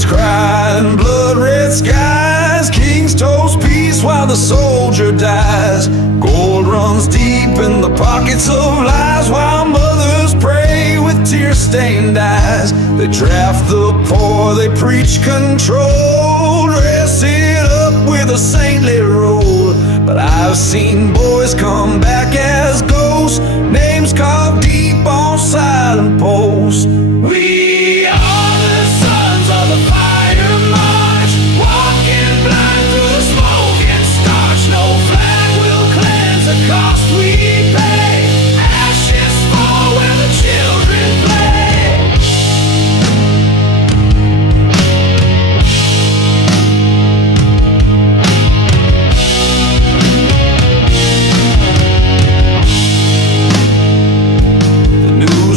birds cry in blood-red skies. Kings toast peace while the soldier dies. Gold runs deep in the pockets of lies, while mothers pray with tear-stained eyes. They draft the poor, they preach control, dress it up with a saintly role. But I've seen boys come back as ghosts, names carved deep on silent posts. We are the sons of the fire march, walking blind through the smoke and starch. No flag will cleanse the cost we pay. Ashes fall where the children play.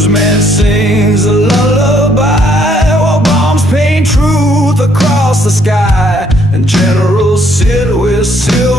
Man sings a lullaby while bombs paint truth across the sky, and generals sit with silver